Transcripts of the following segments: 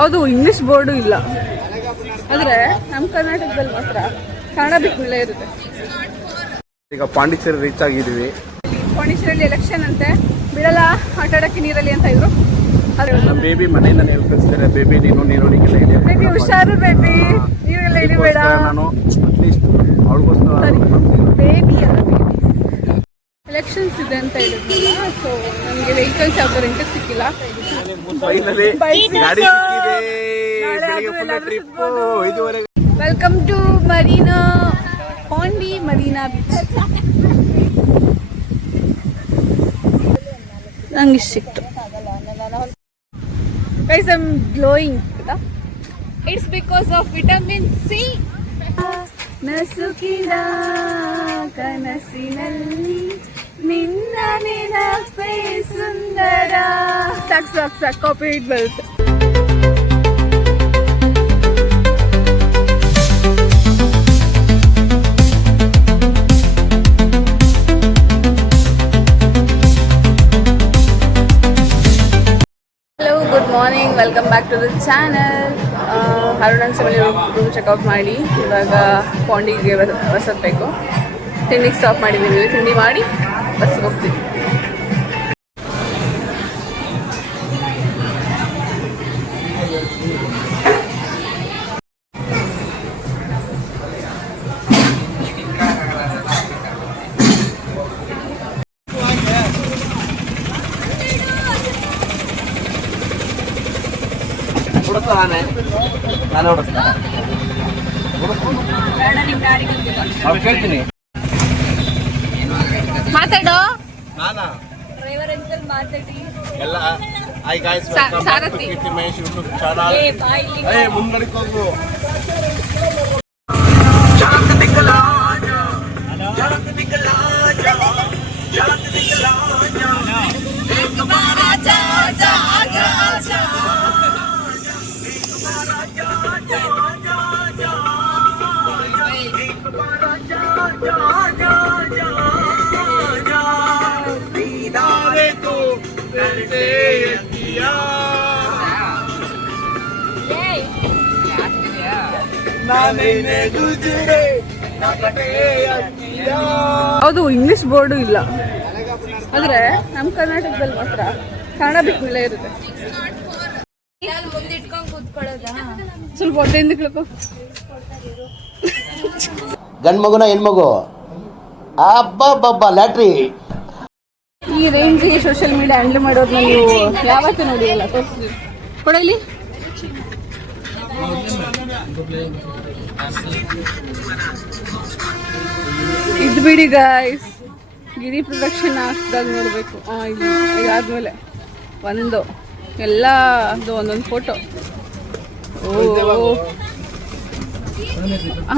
ಹೌದು, English board ಇಲ್ಲ, ಆದ್ರೆ ನಮ್ಮ ಕರ್ನಾಟಕದಲ್ಲಿ ಮಾತ್ರ ಕನ್ನಡ ಬಿಟ್ಟುಗಳೇ ಇರುತ್ತೆ. ಈಗ ಪಾಂಡಿಚೇರಿ ರೀಚ್ ಆಗಿದ್ದೀವಿ. ಪಾಂಡಿಚೇರಿಯಲ್ಲಿ ಎಲೆಕ್ಷನ್ ಅಂತೆ, ಬಿಡಲ್ಲ ಆಟ ಆಡಕ್ಕೆ ನೀರಲ್ಲಿ ಅಂತ ಇದ್ರು. ನಮ್ಮ ಬೇಬಿ ಮನೆಯಿಂದ ಹೇಳ್ಕೊಳ್ತಿದ್ದಾರೆ, ಬೇಬಿ ನೀನು ನೀರೊಳಗೆಲ್ಲ ಇದೆ, ಬೇಬಿ ಹುಷಾರು, ಬೇಬಿ ನೀರೆಲ್ಲ ಇಳಿಬೇಡ. ನಾನು ಅಟ್ಲೀಸ್ಟ್ ಅವಳಿಗೋಸ್ಕರ ಬೇಬಿ ಎಲೆಕ್ಷನ್ಸ್ ಇದೆ ಅಂತ ಹೇಳಿದ್ನಲ್ಲ, ಸೊ ನನಗೆ ವೆಹಿಕಲ್ಸ್ ಯಾವ್ದು ರೆಂಟಿಗೆ ಸಿಕ್ಕಿಲ್ಲ. Welcome to Marina Pondy Marina beach. ನಂಗೆ ಇಷ್ಟ ಸಿಕ್ತು. Guys, I am glowing. It's because of vitamin C. ನಸುಕಿನ ಕನಸಿನಲ್ಲಿ ನಿನ್ನ ನೆನಪೇ ಸುಂದರ. ಸಾಕು ಸಾಕು ಸಾಕು, ಕಾಪಿ ಹಿಟ್ ಬರುತ್ತೆ. Good morning, welcome back to the channel. ಅರುಣನ್ ಸೆವೆಲಿ ರೂಮ್ ಚೆಕ್ಔಟ್ ಮಾಡಿ ಇವಾಗ ಪಾಂಡಿಗೆ ಬಸ್ಸಬೇಕು. ತಿಂಡಿಗೆ ಸ್ಟಾಪ್ ಮಾಡಿದ್ದೀವಿ, ತಿಂಡಿ ಮಾಡಿ ಬಸ್ಸಿಗೆ ಹೋಗ್ತೀವಿ. ಮಾತಾಡೋ ಡ್ರೈವರ್ ಅಂಕಲ್, ಮಾತಾಡಿ ಎಲ್ಲ. Hi guys, welcome back to Keerthi Mahesh YouTube channel. ಮುಂದಕ್ಕೆ ಹೋಗು. ಹೌದು, ಇಂಗ್ಲಿಷ್ ಬೋರ್ಡು ಇಲ್ಲ, ಆದ್ರೆ ನಮ್ಮ ಕರ್ನಾಟಕದಲ್ಲಿ ಮಾತ್ರ ಕನ್ನಡ ಬಿಟ್ಟುಗಳೇ ಇರುತ್ತೆ. ಸ್ವಲ್ಪ ಹೊಟ್ಟೆಯಿಂದ ಕೇಳ್ಕೊ. ಗಂಡು ಮಗುನ ಹೆಣ್ಮಗು, ಅಬ್ಬಬ್ಬಬ್ಬ ಲ್ಯಾಟ್ರಿ. ಈ ರೇಂಜಿಗೆ ಸೋಷಿಯಲ್ ಮೀಡಿಯಾ ಹ್ಯಾಂಡಲ್ ಮಾಡೋದನ್ನ ನೀವು ಯಾವತ್ತೂ ನೋಡಿರಲ್ಲ. ತೋರಿಸ್ಲಿ ಕೊಡಲಿ. ಇದು ಬಿಡಿ ಗಾಯ್ಸ್, ಗಿರಿ ಪ್ರದಕ್ಷಿಣೆ ಹಾಕಿದಾಗ ನೋಡಬೇಕು. ಇದಾದ್ಮೇಲೆ ಒಂದು ಎಲ್ಲದು ಒಂದೊಂದು ಫೋಟೋ. ಓ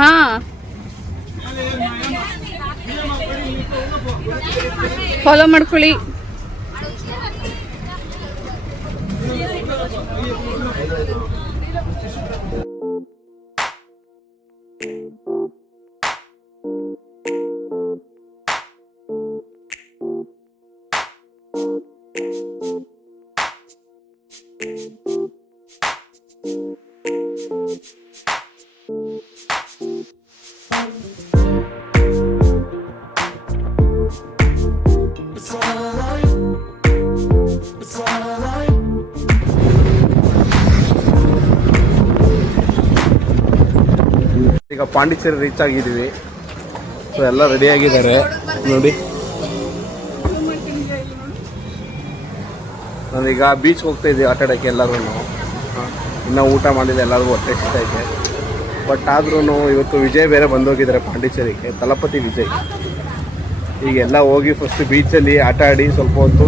ಹಾ, ಫಾಲೋ ಮಾಡ್ಕೊಳ್ಳಿ. ಈಗ ಪಾಂಡಿಚೇರಿ ರೀಚ್ ಆಗಿದ್ದೀವಿ. ಸೊ ಎಲ್ಲ ರೆಡಿ ಆಗಿದ್ದಾರೆ ನೋಡಿ. ನಾನೀಗ ಬೀಚ್ಗೆ ಹೋಗ್ತಾ ಇದ್ದೀವಿ ಆಟ ಆಡೋಕ್ಕೆ. ಎಲ್ಲರೂ ಇನ್ನೂ ಊಟ ಮಾಡಿದೆ, ಎಲ್ಲರಿಗೂ ಹೊಟ್ಟೆ ಸಿಗ್ತೈತೆ. ಬಟ್ ಆದ್ರೂ ಇವತ್ತು ವಿಜಯ್ ಬೇರೆ ಬಂದೋಗಿದ್ದಾರೆ ಪಾಂಡಿಚೇರಿಗೆ, ತಲಪತಿ ವಿಜಯ್. ಈಗೆಲ್ಲ ಹೋಗಿ ಫಸ್ಟ್ ಬೀಚಲ್ಲಿ ಆಟ ಆಡಿ ಸ್ವಲ್ಪ ಹೊತ್ತು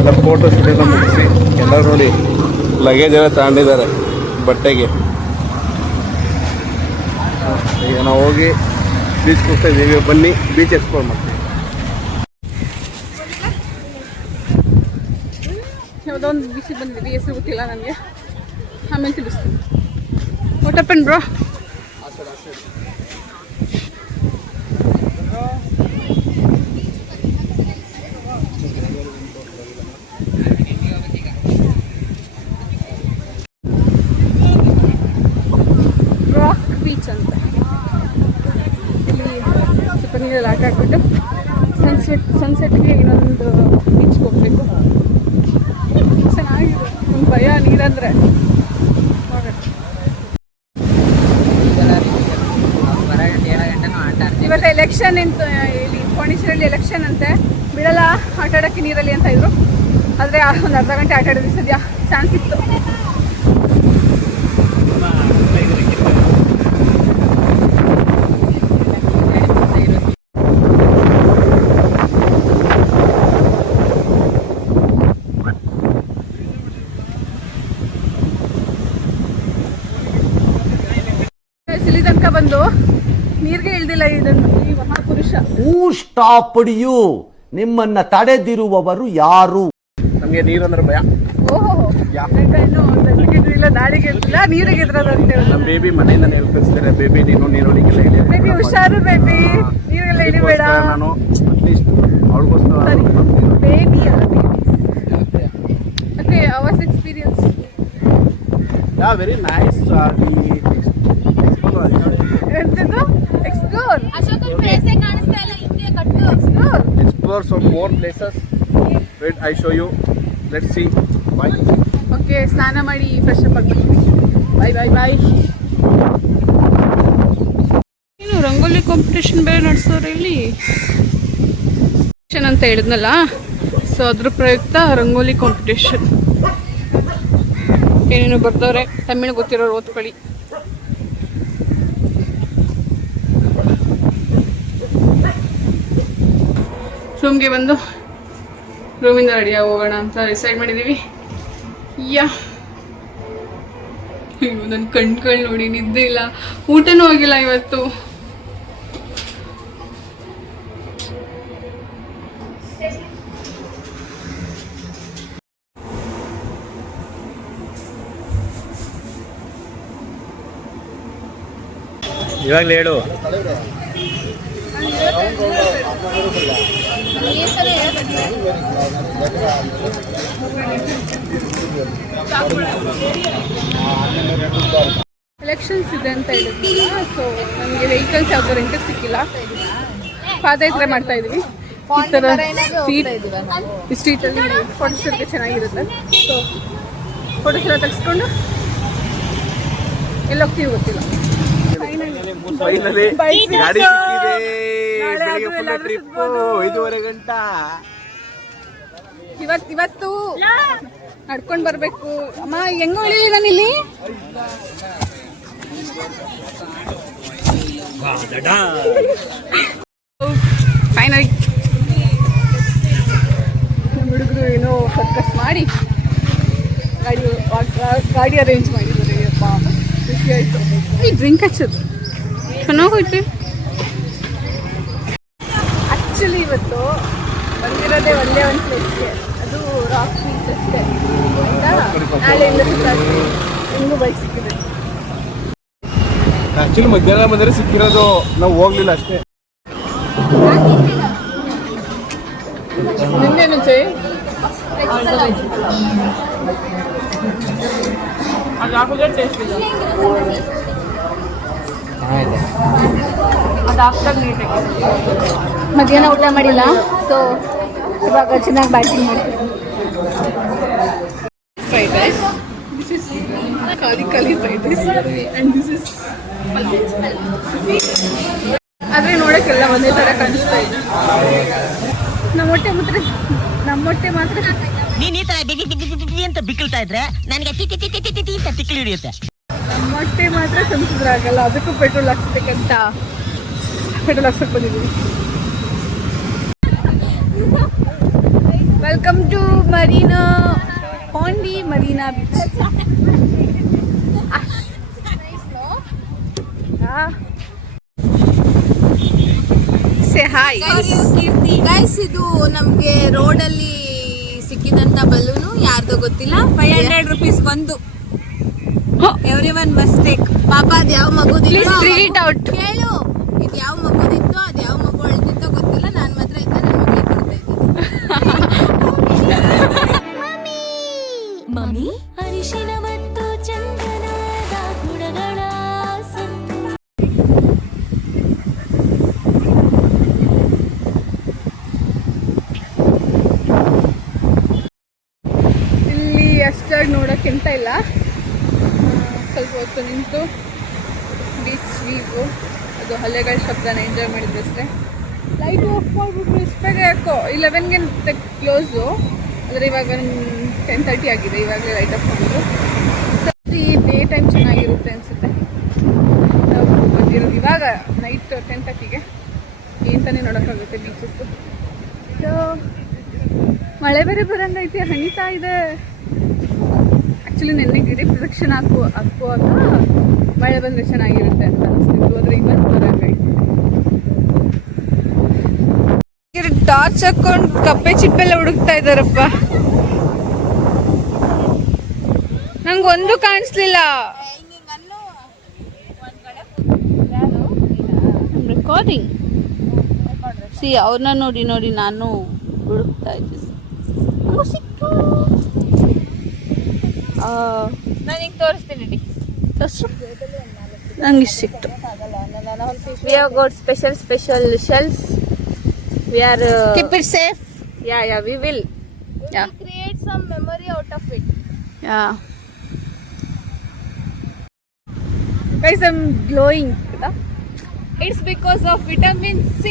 ಎಲ್ಲ ಫೋಟೋ ಶೂಟೆಲ್ಲ ಮುಗಿಸಿ ಎಲ್ಲರೂ ನೋಡಿ ಲಗೇಜ್ ಎಲ್ಲ ತಗೊಂಡಿದ್ದಾರೆ ಬಟ್ಟೆಗೆ. ಈಗ ನಾವು ಹೋಗಿ ಬೀಚ್ಗೆ ಹೋಗ್ತಾ ಇದ್ದೀವಿ. ಬನ್ನಿ ಬೀಚ್ ಎಕ್ಸ್ಪ್ಲೋರ್ ಮಾಡ್ತೀವಿ. ಯಾವುದೊಂದು ಬೀಚಿಗೆ ಬಂದಿದ್ದೀವಿ, ಹೆಸರು ಗೊತ್ತಿಲ್ಲ ನನಗೆ, ಆಮೇಲೆ ತಿಳಿಸ್ತೀನಿ. What happen bro? ನೀರಲ್ಲಿ ಆಟ ಆಡ್ಬಿಟ್ಟು ಸನ್ಸೆಟ್ಗೆ ಇನ್ನೊಂದು ಬೀಚ್ಗೆ ಹೋಗ್ಬೇಕು. ಚೆನ್ನಾಗಿದೆ. ಒಂದು ಭಯ ನೀರಂದರೆ. ಇವತ್ತು ಎಲೆಕ್ಷನ್ ಅಂತ ಇಲ್ಲಿ ಪಾಂಡಿಚೇರಿಯಲ್ಲಿ ಎಲೆಕ್ಷನ್ ಅಂತೆ, ಬಿಡಲ್ಲ ಆಟ ಆಡೋಕ್ಕೆ ನೀರಲ್ಲಿ ಅಂತ ಇದ್ರು. ಆದರೆ ಒಂದು ಅರ್ಧ ಗಂಟೆ ಆಟ ಆಡೋದು ಸದ್ಯ ಚಾನ್ಸ್ ಇತ್ತು. ಇಲ್ಲಿ ತನಕ ಬಂದು ನೀರಿಗೆ ಇಳ್ದಿಲ್ಲ ಇದನ್ನು ಈ ಮಹಾಪುರುಷ. ಹೂ ಸ್ಟಾಪ್ಡ್ ಯು? ನಿಮ್ಮನ್ನ ತಡೆದಿರುವವರು ಯಾರು? ನಮಗೆ ನೀರಂದ್ರೆ ಭಯ. ಓಹೋ, ಇಲ್ಲ ದಾರಿಗೆ ಇರ್ತಿಲ್ಲ, ನೀರಿಗೆ ಇದ್ರದಂತೆ. ನಮ್ಮ ಬೇಬಿ ಮನೆಯಿಂದ ನೆನಪಿಸ್ತಾರೆ, ಬೇಬಿ ನೀನು ನೀರೊಳಗೆಲ್ಲ ಇಳಿ, ಬೇಬಿ ಹುಷಾರು, ಬೇಬಿ ನೀರಿಗೆಲ್ಲ ಇಳಿಬೇಡ. ನಾನು ಅಟ್ಲೀಸ್ಟ್ ಅವಳಿಗೋಸ್ಕರ baby okay. Ours experience very nice. Explore explore some more places. Wait, I show you. Let's see. Bye. Okay, ಸ್ನಾನ ಮಾಡಿ ಫ್ರೆಶ್ ಅಪ್ ಆಗ್ಬೇಕು. ಬಾಯ್ ಬಾಯ್ ಬಾಯ್. ಏನು ರಂಗೋಲಿ ಕಾಂಪಿಟೇಷನ್ ಬೇರೆ ನಡೆಸೋರು ಇಲ್ಲಿ ಅಂತ ಹೇಳಿದ್ನಲ್ಲ, ಸೊ ಅದ್ರ ಪ್ರಯುಕ್ತ ರಂಗೋಲಿ ಕಾಂಪಿಟೇಷನ್ ಏನೇನು ಬರ್ದವ್ರೆ. ತಮಿಳು ಗೊತ್ತಿರೋರು ಓದ್ಕೊಳ್ಳಿ. ರೂಮ್ಗೆ ಬಂದು ರೂಮಿಂದ ರೆಡಿಯಾಗಿ ಹೋಗೋಣ ಅಂತ ಡಿಸೈಡ್ ಮಾಡಿದ್ದೀವಿ. ನನ್ನ ಕಣ್ಗಳು ನೋಡಿ ನಿದ್ದೆ ಇಲ್ಲ, ಊಟನೂ ಹೋಗಿಲ್ಲ ಇವತ್ತು. ಇವಾಗಲೇ ಹೇಳು. ಎಲೆಕ್ಷನ್ಸ್ ಇದೆ ಅಂತ ಹೇಳಿದ್ನಲ್ಲ, ಸೊ ನಮಗೆ ವೆಹಿಕಲ್ಸ್ ಯಾವ್ದು ರೆಂಟಿಗೆ ಸಿಕ್ಕಿಲ್ಲ. ಪಾದಯಾತ್ರೆ ಮಾಡ್ತಾ ಇದೀವಿ. ಈ ಥರ ಸ್ಟ್ರೀಟಲ್ಲಿ ಫೋಟೋಸ್ ಎಲ್ಲ ಚೆನ್ನಾಗಿರುತ್ತೆ. ಸೊ ಫೋಟೋಸ್ ಎಲ್ಲ ತೆಗೆಸ್ಕೊಂಡು ಎಲ್ಲಿ ಹೋಗ್ತೀವಿ ಗೊತ್ತಿಲ್ಲ. ಫೈನಲಿ ಗಾಡಿ ಸಿಕ್ಕಿದೆ. ಬೆಳಿಗ್ಗೆ ಫುಲ್ ಟ್ರಿಪ್ 5:30 ಗಂಟೆ. ಇವತ್ತು ನಡ್ಕೊಂಡು ಬರಬೇಕು. ಅಮ್ಮ ಹೆಂಗೋ ಹೇಳಿಲ್ಲ ನಾನು ಇಲ್ಲಿ. ಫೈನಲಿ ಹುಡುಗರು ಏನೋ ಸರ್ಕಸ್ ಮಾಡಿ ಗಾಡಿ ಅರೇಂಜ್ ಮಾಡಿದ್ದಾರೆ. ಅಪ್ಪ ಖುಷಿ ಆಯಿತು. ಈ ಡ್ರಿಂಕ್ ಹಚ್ಚೋದು ಚೆನ್ನಾಗೋಯ್ತು. ಆ್ಯಕ್ಚುಲಿ ಇವತ್ತು ಬಂದಿರೋದೇ ಒಂದೇ ಒಂದು ಪ್ಲೇಸ್ಗೆ, ಅದು ರಾಕ್ ಬೀಚ್ ಅಷ್ಟೇ. ನಾಳೆಯಿಂದ ಸುತ್ತಾಡ್ತೀವಿ. ಇನ್ನೂ ಬೈಕ್ ಸಿಕ್ಕಿದೆ. ಆಕ್ಚುಲಿ ಮಧ್ಯಾಹ್ನ ಬಂದರೆ ಸಿಕ್ಕಿರೋದು, ನಾವು ಹೋಗ್ಲಿಲ್ಲ ಅಷ್ಟೇ. ನಿನ್ನೇನು ಚೈ ಅದು ಹಾಕಿದ್ರೆ ಟೇಸ್ಟ್ ಇದೆ. ಅದು ಹಾಕ್ದಾಗ ನೀಟಾಗಿ. ಮಧ್ಯಾಹ್ನ ಊಟ ಮಾಡಿಲ್ಲ, ಸೊ ಇವಾಗ ಚೆನ್ನಾಗಿ ಬ್ಯಾಟಿಂಗ್ ಮಾಡ್ತೀವಿ. ಫ್ರೈಡ್ ರೈಸ್, ದಿಸ್ ಇಸ್ ಖಾಲಿ fried rice and this is ಆದರೆ ನೋಡೋಕ್ಕೆಲ್ಲ ಒಂದೇ ಥರ ಕಾಣಿಸ್ತಾ ಇದೆ. ನಮ್ಮ ಹೊಟ್ಟೆ ಮಾತ್ರ ನೀನ್ ಈ ತರ ಅಂತ ಬಿಕ್ಕಳ್ತಾ ಇದ್ರೆ ನನಗೆ ಅಂತ ತಿಕ್ಲಿ ಹಿಡಿಯುತ್ತೆ. ನಮ್ಮ ಹೊಟ್ಟೆ ಮಾತ್ರ ಸಂಸಿದ್ರಾಗಲ್ಲ. ಅದಕ್ಕೂ ಪೆಟ್ರೋಲ್ ಹಾಕ್ಸ್ಬೇಕಂತ ಪೆಟ್ರೋಲ್ ಹಾಕ್ಸಕ್ಕೆ ಬಂದಿದ್ದೀವಿ. Welcome to Marina Pondy Marina beach. Say hi guys. ಇದು ನಮ್ಗೆ ರೋಡಲ್ಲಿ ಸಿಕ್ಕಿದಂತ ಬಲೂನು ಯಾರ್ದೋ ಗೊತ್ತಿಲ್ಲ. 500 rupees ಒಂದು. Every one mistake. ಪಾಪ ಅದು ಯಾವ ಮಗುದಿತ್ತು ಕೇಳು. ಇದು ಯಾವ ಮಗುದಿತ್ತು, ಅದು ಯಾವ ಮಗು ಅಳ್ತಿತ್ತೋ ಗೊತ್ತಿಲ್ಲ. ನಾನು ಮಾತ್ರ ಇದ್ದ ನನ್ನ ಮಗಳಿಗೆ ಕೊಡ್ತಾ ಇದ್ದೀನಿ. ಮಮ್ಮಿ ಅರಿಶಿನ ಮತ್ತು ಚಂದನದ ಗುಣಗಳ ಹೊತ್ತು ನಿಂತು ಬೀಚ್ ವೀವು ಅದು ಅಲೆಗಳ ಶಬ್ದನ ಎಂಜಾಯ್ ಮಾಡಿದ್ದಷ್ಟೇ. ಲೈಟ್ ಆಫ್ ಮಾಡಿಬಿಟ್ರು ಇಷ್ಟು ಬೇಗ ಯಾಕೋ 11ಗೆ ಕ್ಲೋಸು, ಆದರೆ ಇವಾಗ 10:30 ಆಗಿದೆ, ಇವಾಗಲೇ ಲೈಟ್ ಆಫ್ ಮಾಡಿದ್ರು. ಈ ಡೇ ಟೈಮ್ ಚೆನ್ನಾಗಿರುತ್ತೆ ಅನಿಸುತ್ತೆ. ನಾವು ಬಂದಿರೋದು ಇವಾಗ ನೈಟ್ 10:30ಗೆ, ಏನಂತಾನೆ ನೋಡೋಕ್ಕಾಗುತ್ತೆ ಬೀಚಸ್ಸು. ಸೊ ಮಳೆ ಬೇರೆ ಬರಂಗೈತಿ, ಹನಿತಾ ಇದೆ. ಆ್ಯಕ್ಚುಲಿ ನೆನ್ನೆ ಗಿಡ ಪ್ರದಕ್ಷಿಣೆ ಹಾಕುವಾಗ ಮಳೆ ಬಂದರೆ ಚೆನ್ನಾಗಿರುತ್ತೆ ಅಂತ ಅನಿಸ್ತಿತ್ತು, ಆದರೆ ಇವತ್ತು ಬರಂಗೈತಿ. ಟಾರ್ಚ್ ಹಾಕೊಂಡು ಕಪ್ಪೆ ಚಿಪ್ಪೆಲ್ಲ ಹುಡುಕ್ತಾ ಇದ್ದಾರಪ್ಪ. ನಂಗೆ ಒಂದು ಕಾಣಿಸ್ಲಿಲ್ಲ. ರೆಕಾರ್ಡಿಂಗ್ ಸಿ ಅವ್ರನ್ನ ನೋಡಿ ನೋಡಿ ನಾನು ಹುಡುಕ್ತಾ ಇದ್ದೀನಿ. ನಾನು ತೋರಿಸ್ತೀನಿ ನಂಗೆ ಇಷ್ಟು ಸಿಕ್ತು. We have got special shells. We are Keep it safe. yeah we will create some memory out of it. Yeah. Guys, I'm glowing. It's because of vitamin C.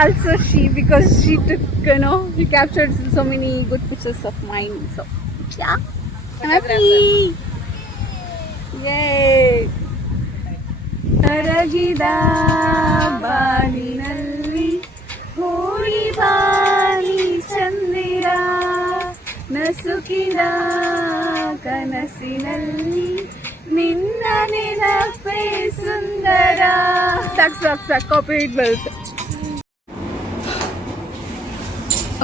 Also because she took, she captured so many good pictures of mine. So yeah, I'm happy. Yay. ತರಗಿದ ಬಾಳಿನಲ್ಲಿ ಹೂಡಿ ಬಾಳಿ ಚಂದಿರ, ನಸುಕಿದ ಕನಸಿನಲ್ಲಿ ನಿನ್ನ ನೆನಪೇ ಸುಂದರ. ಸಾಕು copyright ಬರುತ್ತೆ.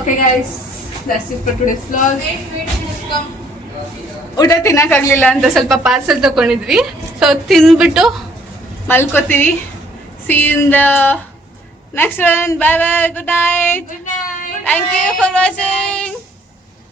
Okay guys, that's it for today's vlog. ಊಟ ತಿನ್ನಕ್ಕಾಗ್ಲಿಲ್ಲ ಅಂತ ಸ್ವಲ್ಪ ಪಾರ್ಸಲ್ ತಗೊಂಡಿದ್ವಿ. ಸೊ ತಿಂದ್ಬಿಟ್ಟು ಮಲ್ಕೋತೀವಿ. See you in the next one. Bye bye. Good night. Thank you for watching.